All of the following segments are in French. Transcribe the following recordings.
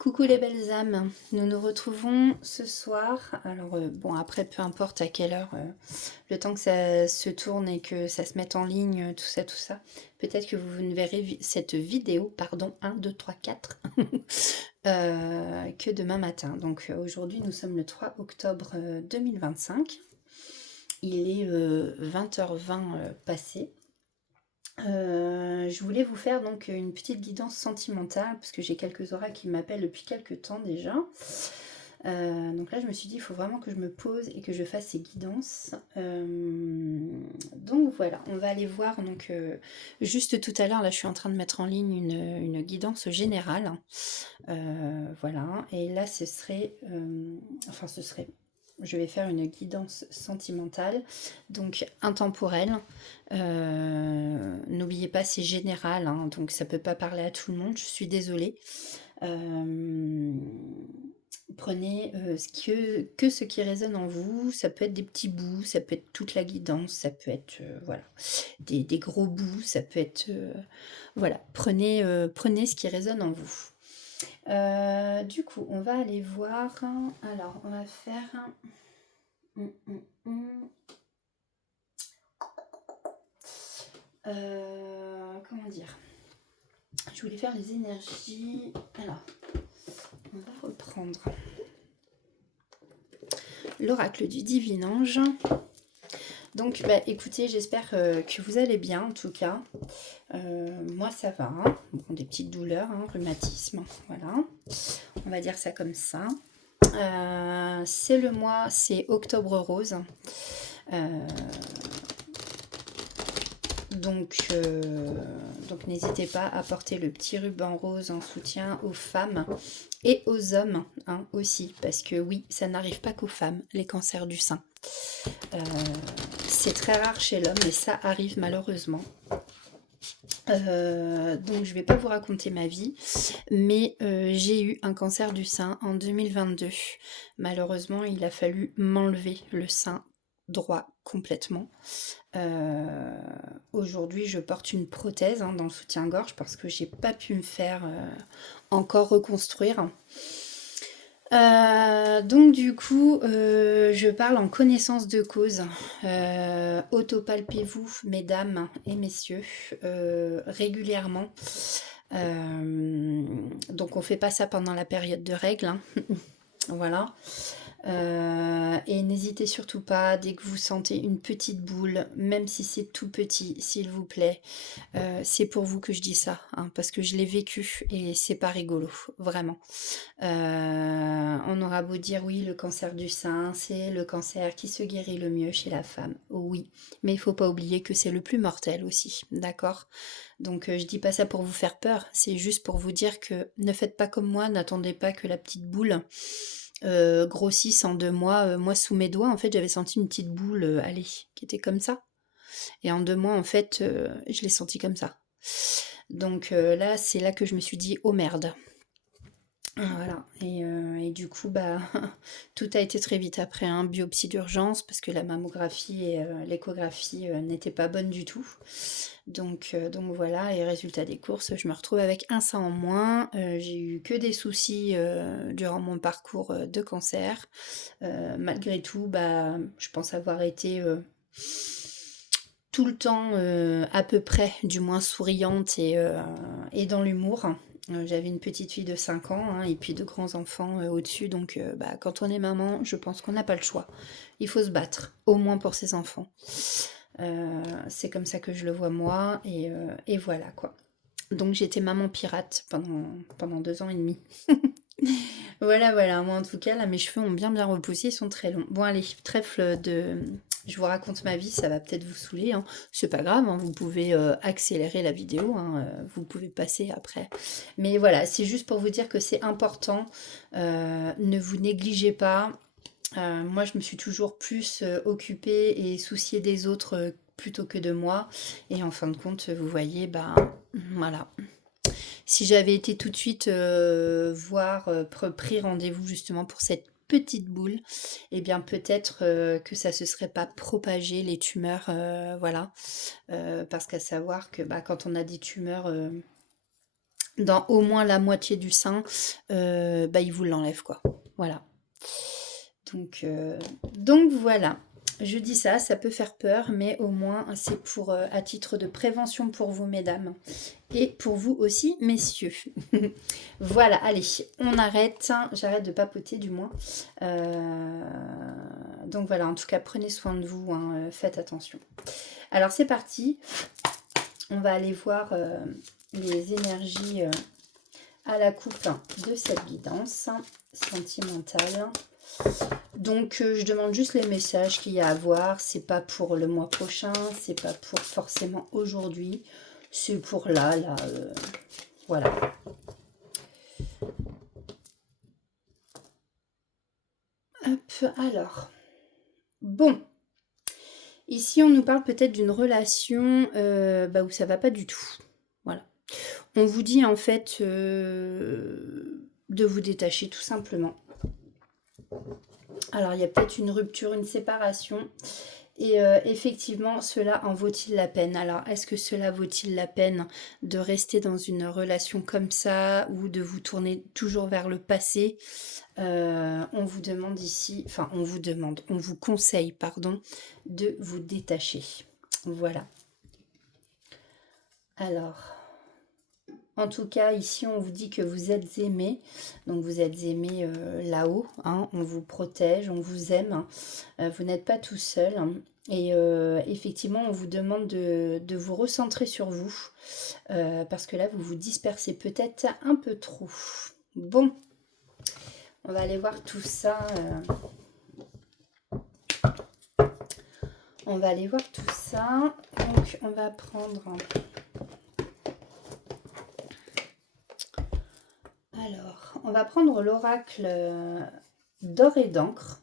Coucou les belles âmes, nous nous retrouvons ce soir. Alors bon après peu importe à quelle heure, le temps que ça se tourne et que ça se mette en ligne, tout ça, peut-être que vous ne verrez cette vidéo, pardon, 1, 2, 3, 4, que demain matin. Donc aujourd'hui nous sommes le 3 octobre 2025, il est 20h20 passé. Je voulais vous faire donc une petite guidance sentimentale parce que j'ai quelques auras qui m'appellent depuis quelques temps déjà. Donc là je me suis dit il faut vraiment que je me pose et que je fasse ces guidances. Donc voilà, on va aller voir donc juste tout à l'heure là je suis en train de mettre en ligne une guidance générale. Voilà, et là ce serait, je vais faire une guidance sentimentale, donc intemporelle. N'oubliez pas, c'est général, hein, donc ça peut pas parler à tout le monde, je suis désolée. Euh, Prenez que ce qui résonne en vous, ça peut être des petits bouts, ça peut être toute la guidance, ça peut être voilà, des gros bouts, ça peut être... voilà, prenez ce qui résonne en vous. Du coup, on va aller voir. Alors, on va faire. Hum, hum, hum. Comment dire? Je voulais faire les énergies. Alors, on va reprendre l'oracle du divin ange. Donc, bah, écoutez, j'espère que vous allez bien en tout cas. Moi, ça va. Bon, des petites douleurs, hein, rhumatisme, voilà. On va dire ça comme ça. C'est le mois, c'est octobre rose. Donc n'hésitez pas à porter le petit ruban rose en soutien aux femmes et aux hommes hein, aussi, parce que oui, ça n'arrive pas qu'aux femmes, les cancers du sein. C'est très rare chez l'homme, mais ça arrive malheureusement. Donc je vais pas vous raconter ma vie, mais j'ai eu un cancer du sein en 2022. Malheureusement, il a fallu m'enlever le sein droit complètement. Aujourd'hui, je porte une prothèse hein, dans le soutien-gorge parce que j'ai pas pu me faire encore reconstruire. Donc du coup, je parle en connaissance de cause. Autopalpez-vous, mesdames et messieurs, régulièrement. Donc on fait pas ça pendant la période de règles, hein. Voilà. Et n'hésitez surtout pas, dès que vous sentez une petite boule, même si c'est tout petit, s'il vous plaît, c'est pour vous que je dis ça, hein, parce que je l'ai vécu et c'est pas rigolo, vraiment. On aura beau dire oui, le cancer du sein, c'est le cancer qui se guérit le mieux chez la femme, oui, mais il faut pas oublier que c'est le plus mortel aussi, d'accord? Donc je dis pas ça pour vous faire peur, c'est juste pour vous dire que ne faites pas comme moi, n'attendez pas que la petite boule grossisse en 2 mois. Moi, sous mes doigts, en fait, j'avais senti une petite boule, aller, qui était comme ça. Et en 2 mois, en fait, je l'ai sentie comme ça. Donc là, c'est là que je me suis dit, oh merde. Voilà. Et du coup, bah, tout a été très vite après, hein, biopsie d'urgence, parce que la mammographie et l'échographie n'étaient pas bonnes du tout. Donc voilà, et résultat des courses, je me retrouve avec un sein en moins. J'ai eu que des soucis durant mon parcours de cancer. Malgré tout, bah, je pense avoir été tout le temps à peu près, du moins souriante et dans l'humour. J'avais une petite fille de 5 ans hein, et puis de grands enfants au-dessus, donc bah, quand on est maman, je pense qu'on n'a pas le choix. Il faut se battre, au moins pour ses enfants. C'est comme ça que je le vois moi, et voilà quoi. Donc j'étais maman pirate pendant 2 ans et demi. Voilà, voilà, moi en tout cas, là mes cheveux ont bien repoussé, ils sont très longs. Bon allez, trêve de... Je vous raconte ma vie, ça va peut-être vous saouler, hein. C'est pas grave, hein, vous pouvez accélérer la vidéo, hein, vous pouvez passer après. Mais voilà, c'est juste pour vous dire que c'est important, ne vous négligez pas. Moi je me suis toujours plus occupée et souciée des autres plutôt que de moi. Et en fin de compte, vous voyez, bah voilà. Si j'avais été tout de suite voir, pris rendez-vous justement pour cette petite boule, eh bien peut-être que ça se serait pas propagé les tumeurs, voilà. Parce qu'à savoir que bah, quand on a des tumeurs dans au moins la moitié du sein, bah, il vous l'enlève quoi. Voilà. Donc voilà. Je dis ça, ça peut faire peur, mais au moins c'est pour à titre de prévention pour vous, mesdames, et pour vous aussi, messieurs. Voilà, allez, on arrête. J'arrête de papoter du moins. Donc voilà, en tout cas, prenez soin de vous, hein, faites attention. Alors c'est parti. On va aller voir les énergies à la coupe de cette guidance sentimentale. Donc je demande juste les messages qu'il y a à voir. C'est pas pour le mois prochain, c'est pas pour forcément aujourd'hui, c'est pour là, voilà. Hop, alors. Bon. Ici, on nous parle peut-être d'une relation où ça va pas du tout. Voilà. On vous dit en fait de vous détacher tout simplement. Alors, il y a peut-être une rupture, une séparation. Et effectivement, cela en vaut-il la peine? Alors, est-ce que cela vaut-il la peine de rester dans une relation comme ça ou de vous tourner toujours vers le passé? On vous demande ici, enfin, on vous conseille, pardon, de vous détacher. Voilà. Alors, en tout cas, ici, on vous dit que vous êtes aimé. Donc, vous êtes aimé là-haut. Hein, on vous protège, on vous aime. Vous n'êtes pas tout seul. Et effectivement, on vous demande de vous recentrer sur vous. Parce que là, vous vous dispersez peut-être un peu trop. Bon, on va aller voir tout ça. On va aller voir tout ça. Donc, on va prendre... Alors, on va prendre l'oracle d'or et d'encre.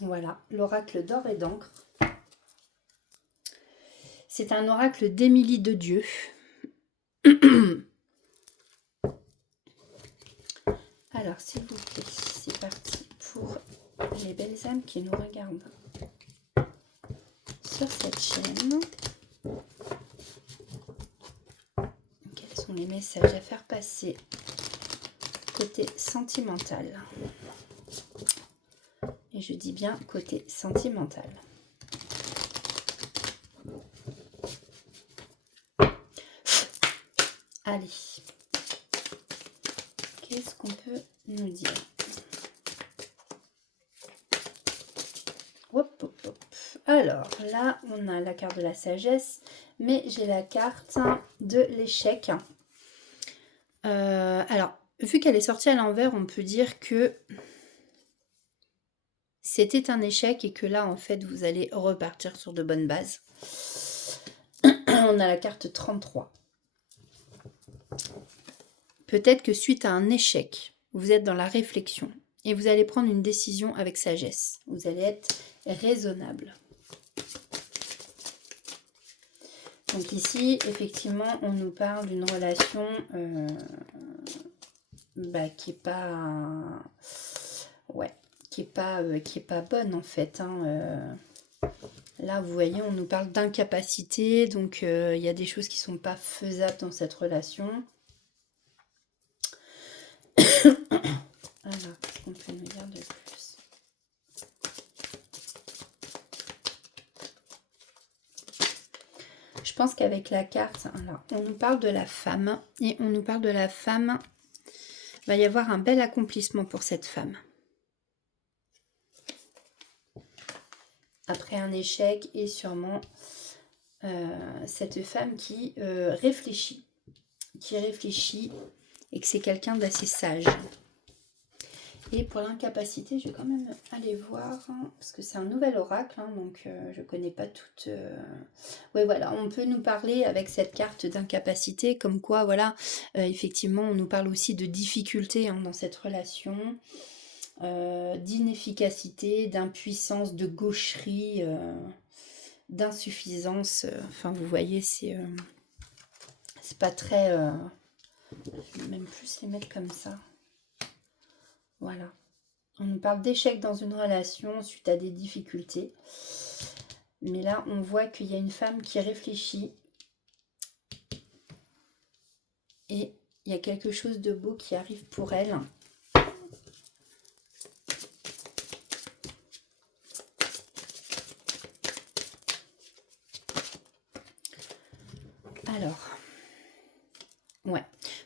Voilà, l'oracle d'or et d'encre. C'est un oracle d'Émilie de Dieu. Alors, s'il vous plaît, c'est parti pour les belles âmes qui nous regardent sur cette chaîne. Quels sont les messages à faire passer côté sentimental? Et je dis bien côté sentimental. Allez. Qu'est-ce qu'on peut nous dire? Hop, hop, hop. Alors, là, on a la carte de la sagesse, mais j'ai la carte de l'échec. Alors, vu qu'elle est sortie à l'envers, on peut dire que c'était un échec et que là, en fait, vous allez repartir sur de bonnes bases. On a la carte 33. Peut-être que suite à un échec, vous êtes dans la réflexion et vous allez prendre une décision avec sagesse. Vous allez être raisonnable. Donc ici, effectivement, on nous parle d'une relation qui est pas... Ouais, qui est pas bonne en fait. Hein, Là, vous voyez, on nous parle d'incapacité, donc il y a des choses qui sont pas faisables dans cette relation. Alors, qu'est-ce qu'on peut nous dire de plus? Je pense qu'avec la carte, alors, on nous parle de la femme, et on nous parle de la femme, il va y avoir un bel accomplissement pour cette femme. Après un échec, et sûrement cette femme qui réfléchit, et que c'est quelqu'un d'assez sage. Et pour l'incapacité, je vais quand même aller voir, hein, parce que c'est un nouvel oracle, hein, donc je ne connais pas toute... Ouais, voilà, on peut nous parler avec cette carte d'incapacité, comme quoi, voilà, effectivement, on nous parle aussi de difficultés hein, dans cette relation, d'inefficacité, d'impuissance, de gaucherie, d'insuffisance. Enfin, vous voyez, c'est pas très... je vais même plus les mettre comme ça. Voilà. On nous parle d'échec dans une relation suite à des difficultés. Mais là, on voit qu'il y a une femme qui réfléchit Et il y a quelque chose de beau qui arrive pour elle. Alors, ouais.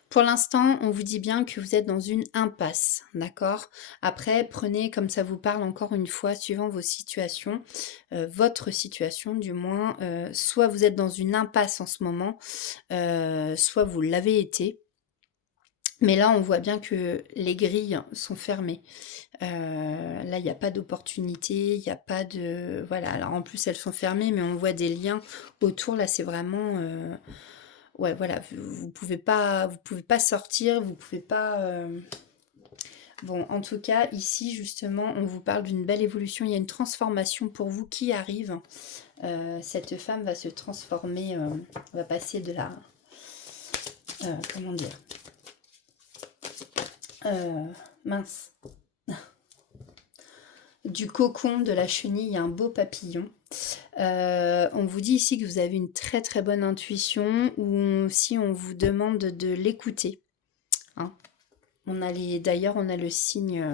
Pour l'instant, on vous dit bien que vous êtes dans une impasse, d'accord? Après, prenez comme ça vous parle encore une fois, suivant vos situations, votre situation du moins. Soit vous êtes dans une impasse en ce moment, soit vous l'avez été. Mais là, on voit bien que les grilles sont fermées. Là, il n'y a pas d'opportunité, il n'y a pas de... Voilà, alors en plus, elles sont fermées, mais on voit des liens autour. Là, c'est vraiment... Ouais, voilà, vous pouvez pas sortir, vous pouvez pas... Bon, en tout cas, ici, justement, on vous parle d'une belle évolution. Il y a une transformation pour vous qui arrive. Cette femme va se transformer, va passer de la... comment dire mince. Du cocon de la chenille, il y a un beau papillon. On vous dit ici que vous avez une très très bonne intuition, ou si on vous demande de l'écouter. Hein. D'ailleurs, on a le signe...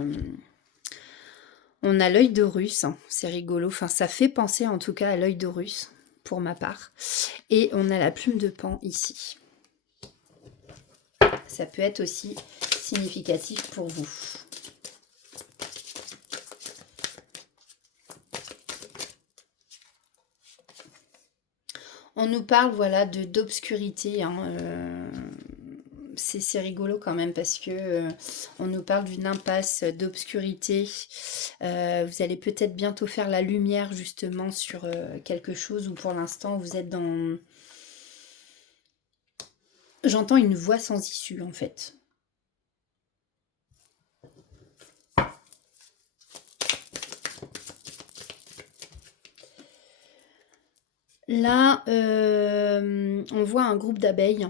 on a l'œil d'Horus, hein, c'est rigolo. Enfin, ça fait penser en tout cas à l'œil d'Horus, pour ma part. Et on a la plume de Pan ici. Ça peut être aussi significatif pour vous. On nous parle, voilà, d'obscurité. Hein, c'est rigolo quand même parce que on nous parle d'une impasse, d'obscurité. Vous allez peut-être bientôt faire la lumière justement sur quelque chose où pour l'instant vous êtes dans... J'entends une voie sans issue en fait. Là, on voit un groupe d'abeilles.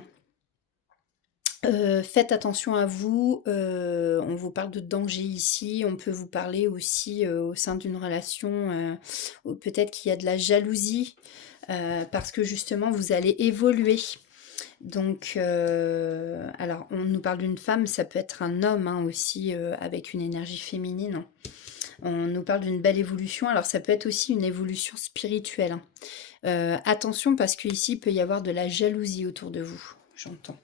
Faites attention à vous, on vous parle de danger ici, on peut vous parler aussi au sein d'une relation, peut-être qu'il y a de la jalousie, parce que justement vous allez évoluer. Donc, alors on nous parle d'une femme, ça peut être un homme hein, aussi avec une énergie féminine. On nous parle d'une belle évolution, alors ça peut être aussi une évolution spirituelle. Hein. Attention parce qu'ici il peut y avoir de la jalousie autour de vous, j'entends.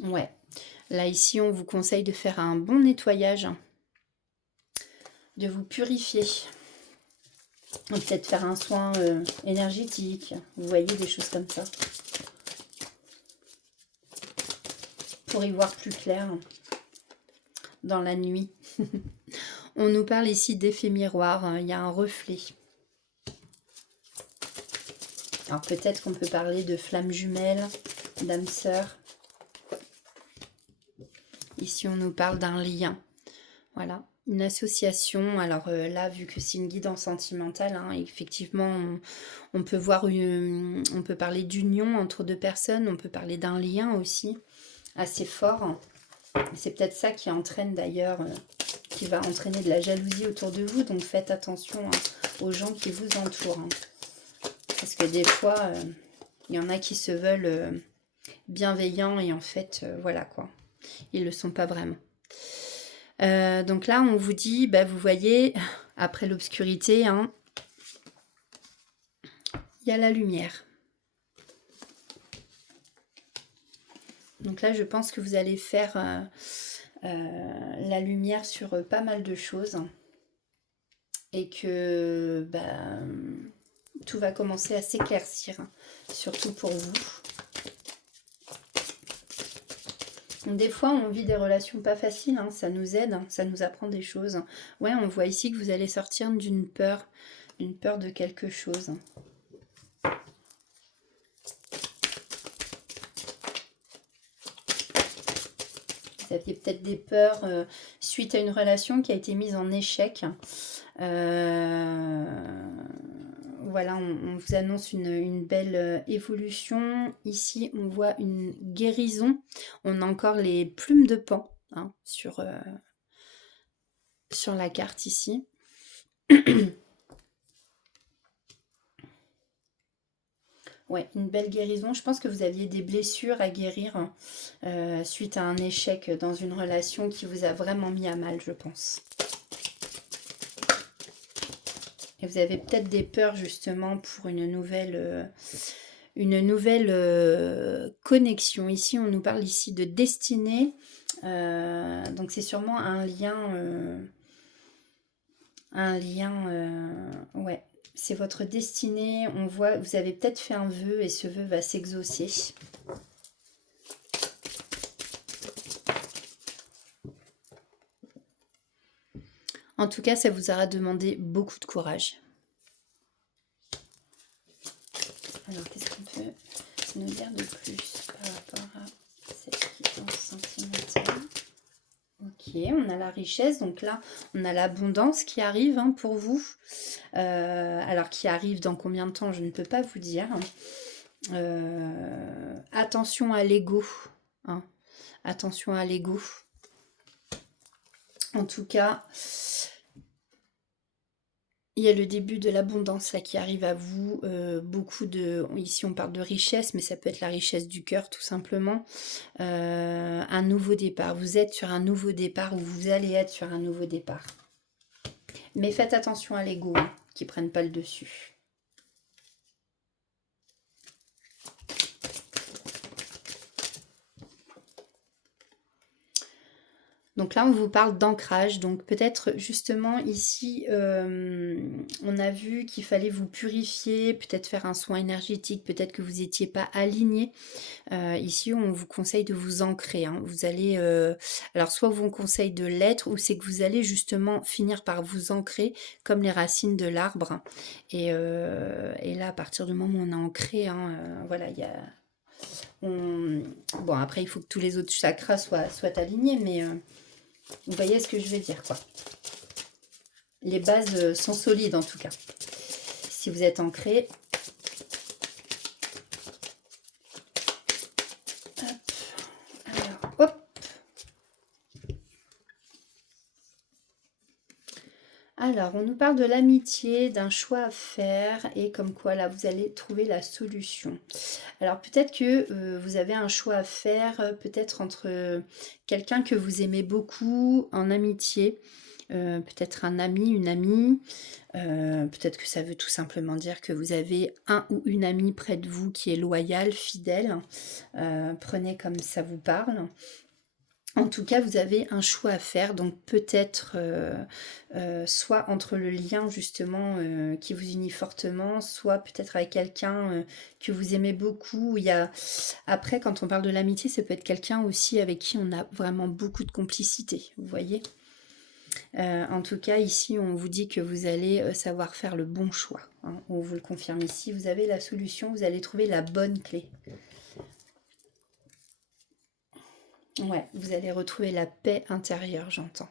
Ouais, là ici on vous conseille de faire un bon nettoyage, de vous purifier, peut-être faire un soin énergétique, vous voyez des choses comme ça, pour y voir plus clair dans la nuit. On nous parle ici d'effet miroir, hein, il y a un reflet. Alors peut-être qu'on peut parler de flammes jumelles, d'âme sœur. Ici on nous parle d'un lien, voilà. Une association, alors là, vu que c'est une guidance sentimentale, hein, effectivement, on peut voir on peut parler d'union entre deux personnes, on peut parler d'un lien aussi assez fort. C'est peut-être ça qui entraîne d'ailleurs, qui va entraîner de la jalousie autour de vous, donc faites attention hein, aux gens qui vous entourent. Hein. Parce que des fois, il y en a qui se veulent bienveillants et en fait, voilà quoi, ils ne le sont pas vraiment. Donc là, on vous dit, bah, vous voyez, après l'obscurité, hein, il y a la lumière. Donc là, je pense que vous allez faire la lumière sur pas mal de choses. Et que bah, tout va commencer à s'éclaircir, hein, surtout pour vous. Des fois, on vit des relations pas faciles, hein, ça nous aide, hein, ça nous apprend des choses. Ouais, on voit ici que vous allez sortir d'une peur de quelque chose. Vous aviez peut-être des peurs suite à une relation qui a été mise en échec. Voilà, on vous annonce une belle évolution. Ici, on voit une guérison. On a encore les plumes de Pan. hein, sur la carte ici. Ouais, une belle guérison. Je pense que vous aviez des blessures à guérir suite à un échec dans une relation qui vous a vraiment mis à mal, je pense. Et vous avez peut-être des peurs justement pour une nouvelle connexion. Ici, on nous parle ici de destinée. Donc c'est sûrement un lien, ouais. C'est votre destinée. On voit, vous avez peut-être fait un vœu et ce vœu va s'exaucer. En tout cas, ça vous aura demandé beaucoup de courage. Alors, qu'est-ce qu'on peut nous dire de plus par rapport à cette quittance sentimentale? Ok, on a la richesse, donc là, on a l'abondance qui arrive hein, pour vous. Alors, qui arrive dans combien de temps, je ne peux pas vous dire. Attention à l'ego. Hein. Attention à l'ego. En tout cas, il y a le début de l'abondance là qui arrive à vous. Beaucoup de... Ici, on parle de richesse, mais ça peut être la richesse du cœur, tout simplement. Un nouveau départ. Vous êtes sur un nouveau départ ou vous allez être sur un nouveau départ. Mais faites attention à l'ego, hein, qui ne prenne pas le dessus. Donc là, on vous parle d'ancrage. Donc peut-être justement ici, on a vu qu'il fallait vous purifier, peut-être faire un soin énergétique, peut-être que vous n'étiez pas aligné. Ici, on vous conseille de vous ancrer. Hein. Vous allez, alors soit on vous conseille de l'être, ou c'est que vous allez justement finir par vous ancrer comme les racines de l'arbre. Et là, à partir du moment où on a ancré, hein, voilà, il y a... Bon, après, il faut que tous les autres chakras soient alignés, mais... Vous voyez ce que je veux dire, quoi. Les bases sont solides, en tout cas. Si vous êtes ancré. Alors, hop. Alors, on nous parle de l'amitié, d'un choix à faire et comme quoi, là, vous allez trouver la solution. Alors, peut-être que vous avez un choix à faire, peut-être entre quelqu'un que vous aimez beaucoup en amitié, peut-être un ami, une amie, peut-être que ça veut tout simplement dire que vous avez un ou une amie près de vous qui est loyale, fidèle. Prenez comme ça vous parle. En tout cas, vous avez un choix à faire, donc peut-être soit entre le lien justement qui vous unit fortement, soit peut-être avec quelqu'un que vous aimez beaucoup. Après, quand on parle de l'amitié, ça peut être quelqu'un aussi avec qui on a vraiment beaucoup de complicité, vous voyez. En tout cas, ici, on vous dit que vous allez savoir faire le bon choix. Hein. On vous le confirme ici, vous avez la solution, vous allez trouver la bonne clé. Ouais, vous allez retrouver la paix intérieure, j'entends.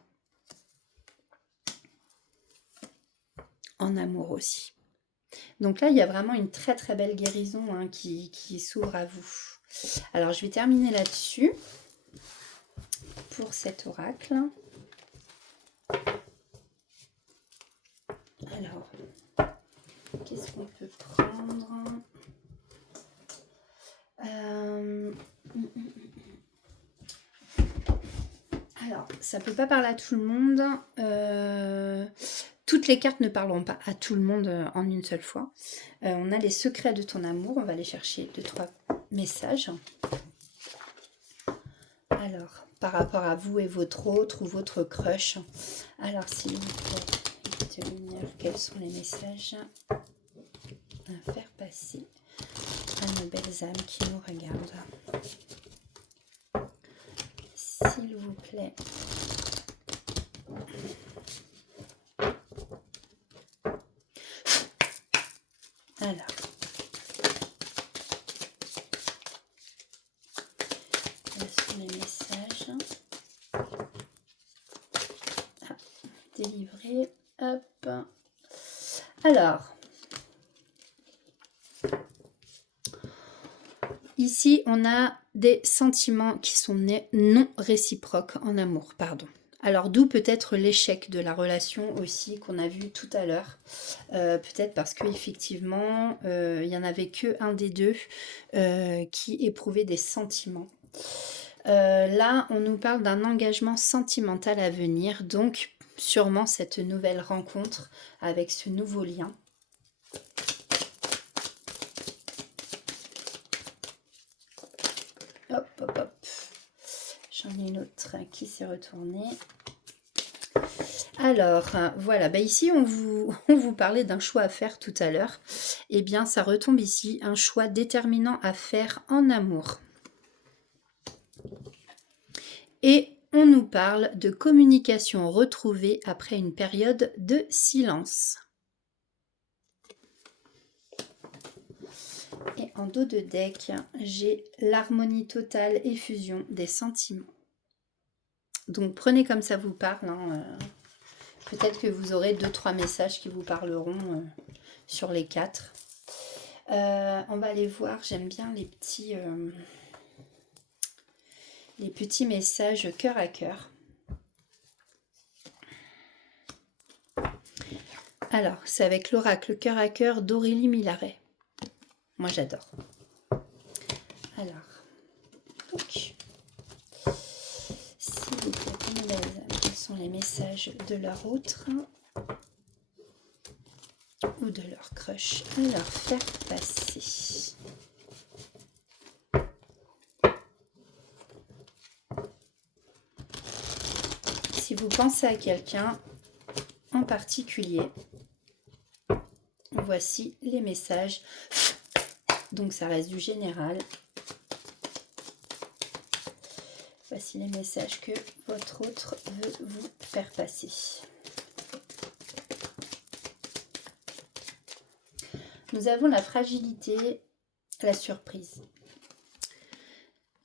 En amour aussi. Donc là, il y a vraiment une très très belle guérison hein, qui s'ouvre à vous. Alors, je vais terminer là-dessus pour cet oracle. Alors, qu'est-ce qu'on peut prendre Alors, ça peut pas parler à tout le monde. Toutes les cartes ne parleront pas à tout le monde en une seule fois. On a les secrets de ton amour. On va aller chercher 2-3 messages. Alors, par rapport à vous et votre autre ou votre crush. Alors, s'il vous plaît, de lumière, quels sont les messages à faire passer à nos belles âmes qui nous regardent? S'il vous plaît. Alors. Là sont les messages. Ah, délivré. Hop. Alors. Ici, on a des sentiments qui sont non réciproques en amour, pardon. Alors d'où peut-être l'échec de la relation aussi qu'on a vu tout à l'heure. Peut-être parce qu'effectivement, il n'y en avait qu'un des deux qui éprouvait des sentiments. Là, on nous parle d'un engagement sentimental à venir, donc sûrement cette nouvelle rencontre avec ce nouveau lien. Hop, hop, hop. J'en ai une autre qui s'est retournée. Alors, voilà, bah ici on vous parlait d'un choix à faire tout à l'heure. Eh bien, ça retombe ici, un choix déterminant à faire en amour. Et on nous parle de communication retrouvée après une période de silence. Et en dos de deck, j'ai l'harmonie totale et fusion des sentiments. Donc prenez comme ça vous parle. Peut-être que vous aurez 2-3 messages qui vous parleront sur les 4. On va aller voir, j'aime bien les petits messages cœur à cœur. Alors, c'est avec l'oracle cœur à cœur d'Aurélie Millaret. Moi, j'adore. Alors, donc, s'il vous plaît, quels sont les messages de leur autre ou de leur crush à leur faire passer. Si vous pensez à quelqu'un en particulier, voici les messages. Donc ça reste du général. Voici les messages que votre autre veut vous faire passer. Nous avons la fragilité, la surprise.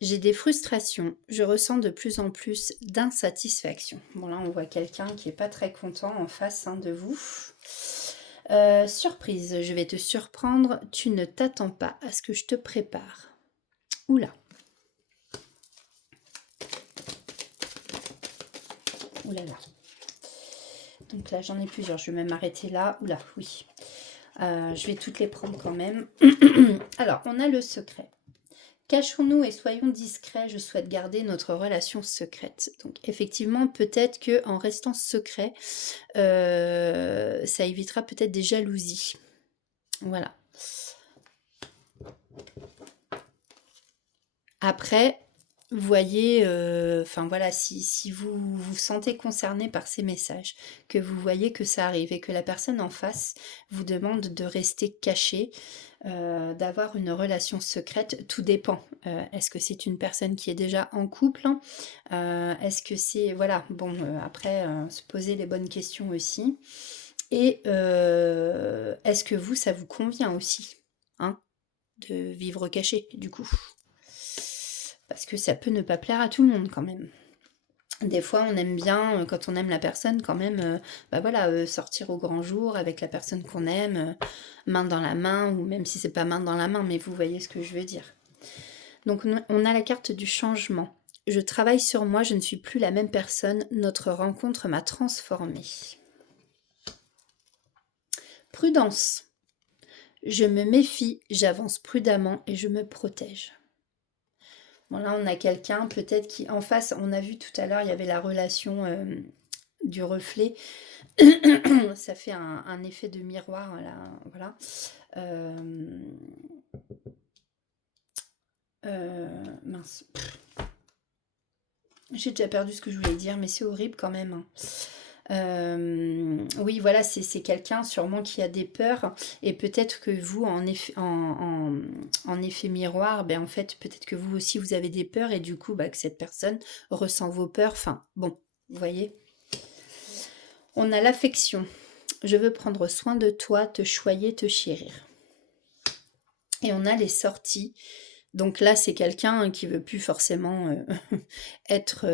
J'ai des frustrations, je ressens de plus en plus d'insatisfaction. Bon là on voit quelqu'un qui n'est pas très content en face de vous. Surprise, je vais te surprendre, tu ne t'attends pas à ce que je te prépare. Oula. Oulala. Donc là j'en ai plusieurs, je vais même m'arrêter là. Oula, oui. Je vais toutes les prendre quand même. Alors, on a le secret. Cachons-nous et soyons discrets, je souhaite garder notre relation secrète. Donc effectivement, peut-être qu'en restant secret, ça évitera peut-être des jalousies. Voilà. Après, vous voyez, voilà, si vous vous sentez concerné par ces messages, que vous voyez que ça arrive et que la personne en face vous demande de rester caché, d'avoir une relation secrète, tout dépend. Est-ce que c'est une personne qui est déjà en couple? Est-ce que c'est... Voilà, bon, après, se poser les bonnes questions aussi. Et est-ce que vous, ça vous convient aussi, hein, de vivre caché, du coup? Parce que ça peut ne pas plaire à tout le monde quand même. Des fois, on aime bien, quand on aime la personne, quand même, sortir au grand jour avec la personne qu'on aime, main dans la main, ou même si c'est pas main dans la main, mais vous voyez ce que je veux dire. Donc, on a la carte du changement. Je travaille sur moi, je ne suis plus la même personne. Notre rencontre m'a transformée. Prudence. Je me méfie, j'avance prudemment et je me protège. Bon, là, on a quelqu'un peut-être qui, en face, on a vu tout à l'heure, il y avait la relation du reflet. Ça fait un effet de miroir, là, voilà. Mince. J'ai déjà perdu ce que je voulais dire, mais c'est horrible quand même, hein. Oui, voilà, c'est quelqu'un sûrement qui a des peurs, et peut-être que vous, en effet miroir, en fait, peut-être que vous aussi, vous avez des peurs, et du coup, que cette personne ressent vos peurs. Enfin, bon, vous voyez. On a l'affection. Je veux prendre soin de toi, te choyer, te chérir. Et on a les sorties. Donc là, c'est quelqu'un qui veut plus forcément être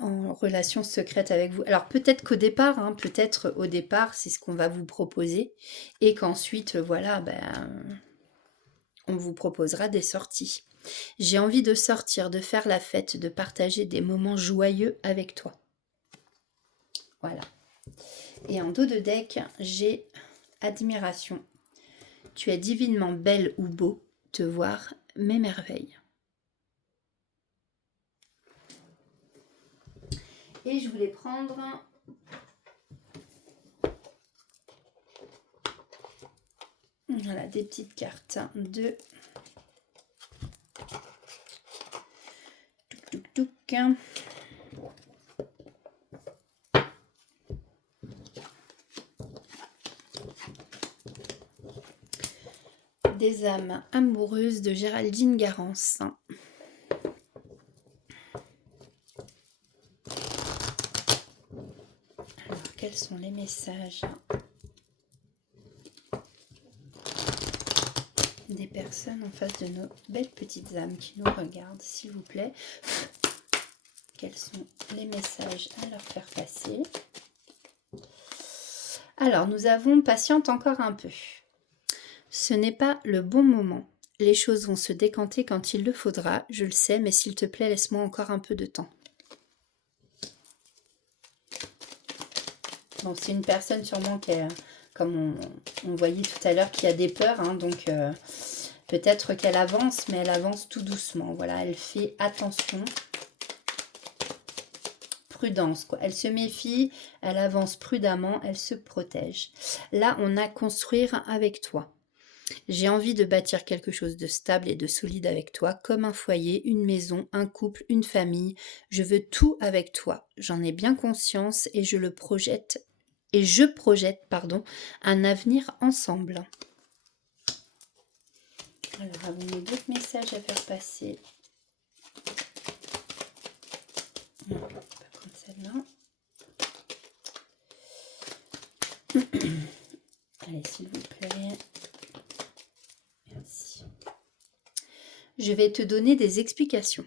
en relation secrète avec vous. Alors peut-être qu'au départ, c'est ce qu'on va vous proposer, et qu'ensuite, voilà, on vous proposera des sorties. J'ai envie de sortir, de faire la fête, de partager des moments joyeux avec toi. Voilà. Et en dos de deck, j'ai admiration. Tu es divinement belle ou beau, te voir m'émerveille. Et je voulais prendre voilà, des petites cartes de touc touc touc. Des âmes amoureuses de Géraldine Garance. Alors, quels sont les messages des personnes en face de nos belles petites âmes qui nous regardent, s'il vous plaît? Quels sont les messages à leur faire passer? Alors, nous avons patiente encore un peu. Ce n'est pas le bon moment. Les choses vont se décanter quand il le faudra, je le sais, mais s'il te plaît, laisse-moi encore un peu de temps. Bon, c'est une personne sûrement qui est, comme on voyait tout à l'heure, qui a des peurs, hein, donc peut-être qu'elle avance, mais elle avance tout doucement. Voilà, elle fait attention. Prudence, quoi. Elle se méfie, elle avance prudemment, elle se protège. Là, on a construire avec toi. J'ai envie de bâtir quelque chose de stable et de solide avec toi, comme un foyer, une maison, un couple, une famille. Je veux tout avec toi. J'en ai bien conscience et je projette, pardon, un avenir ensemble. Alors, avons-nous d'autres messages à faire passer? Non, on va prendre celle-là. Allez, s'il vous plaît. Merci. Je vais te donner des explications.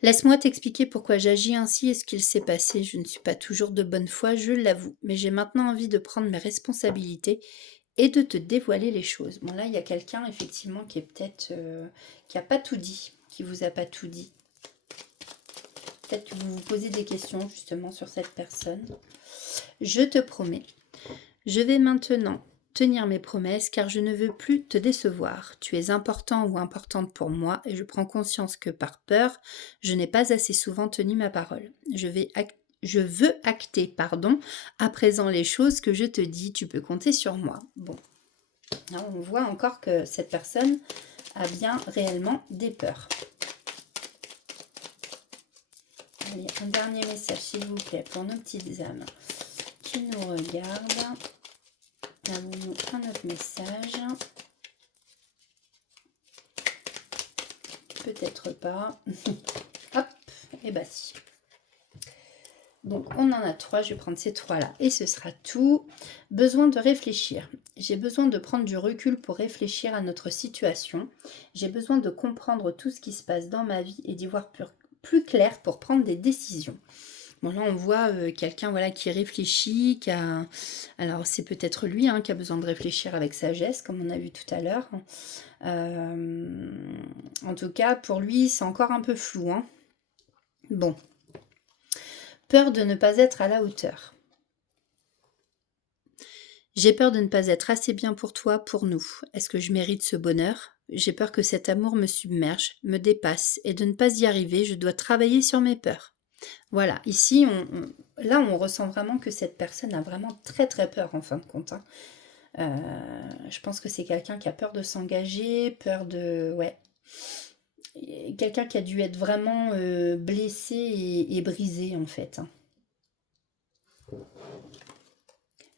Laisse-moi t'expliquer pourquoi j'agis ainsi et ce qu'il s'est passé. Je ne suis pas toujours de bonne foi, je l'avoue, mais j'ai maintenant envie de prendre mes responsabilités et de te dévoiler les choses. Bon, là, il y a quelqu'un, effectivement, qui est peut-être... qui n'a pas tout dit, qui vous a pas tout dit. Peut-être que vous vous posez des questions, justement, sur cette personne. Je te promets, je vais maintenant tenir mes promesses car je ne veux plus te décevoir. Tu es important ou importante pour moi et je prends conscience que par peur, je n'ai pas assez souvent tenu ma parole. Je veux acter, à présent les choses que je te dis. Tu peux compter sur moi. Bon, là, on voit encore que cette personne a bien réellement des peurs. Allez, un dernier message, s'il vous plaît, pour nos petites âmes qui nous regardent. Avons-nous un autre message? Peut-être pas. Hop, et bah si. Donc on en a 3, je vais prendre ces 3-là et ce sera tout. Besoin de réfléchir. J'ai besoin de prendre du recul pour réfléchir à notre situation. J'ai besoin de comprendre tout ce qui se passe dans ma vie et d'y voir plus clair pour prendre des décisions. Bon, là, on voit quelqu'un voilà, qui réfléchit, qui a... Alors, c'est peut-être lui qui a besoin de réfléchir avec sagesse, comme on a vu tout à l'heure. En tout cas, pour lui, c'est encore un peu flou. Bon. Peur de ne pas être à la hauteur. J'ai peur de ne pas être assez bien pour toi, pour nous. Est-ce que je mérite ce bonheur? J'ai peur que cet amour me submerge, me dépasse, et de ne pas y arriver, je dois travailler sur mes peurs. Voilà, ici, là, on ressent vraiment que cette personne a vraiment très très peur en fin de compte. Je pense que c'est quelqu'un qui a peur de s'engager, peur de... Ouais. Quelqu'un qui a dû être vraiment blessé et brisé en fait.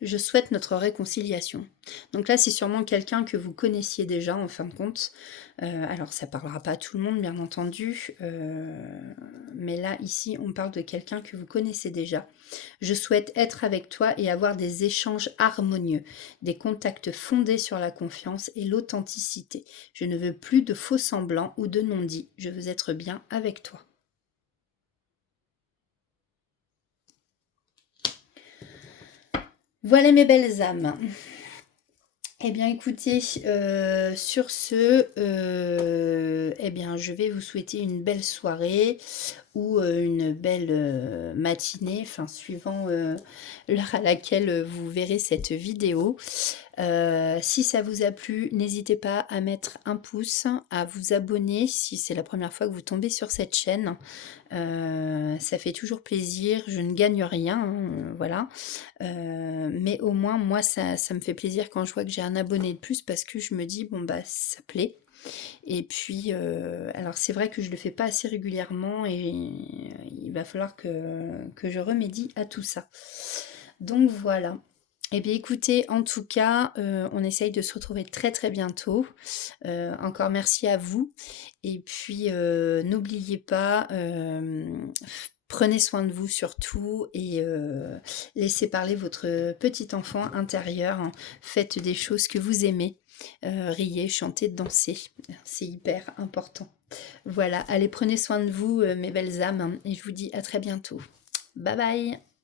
Je souhaite notre réconciliation. Donc là, c'est sûrement quelqu'un que vous connaissiez déjà, en fin de compte. Alors, ça ne parlera pas à tout le monde, bien entendu. Mais là, ici, on parle de quelqu'un que vous connaissez déjà. Je souhaite être avec toi et avoir des échanges harmonieux, des contacts fondés sur la confiance et l'authenticité. Je ne veux plus de faux semblants ou de non-dits. Je veux être bien avec toi. Voilà mes belles âmes. Eh bien écoutez, sur ce, eh bien je vais vous souhaiter une belle soirée ou, une belle, matinée, enfin suivant, l'heure à laquelle, vous verrez cette vidéo. Si ça vous a plu, n'hésitez pas à mettre un pouce, à vous abonner si c'est la première fois que vous tombez sur cette chaîne. Ça fait toujours plaisir, je ne gagne rien, hein, voilà. Mais au moins moi ça me fait plaisir quand je vois que j'ai un abonné de plus parce que je me dis: «Bon bah ça plaît». Et puis, alors c'est vrai que je le fais pas assez régulièrement et il va falloir que je remédie à tout ça. Donc voilà. Eh bien écoutez, en tout cas, on essaye de se retrouver très, très bientôt. Encore merci à vous et puis, n'oubliez pas, prenez soin de vous surtout et laissez parler votre petit enfant intérieur, hein. Faites des choses que vous aimez, riez, chantez, dansez, c'est hyper important. Voilà, allez prenez soin de vous, mes belles âmes, hein, et je vous dis à très bientôt. Bye bye.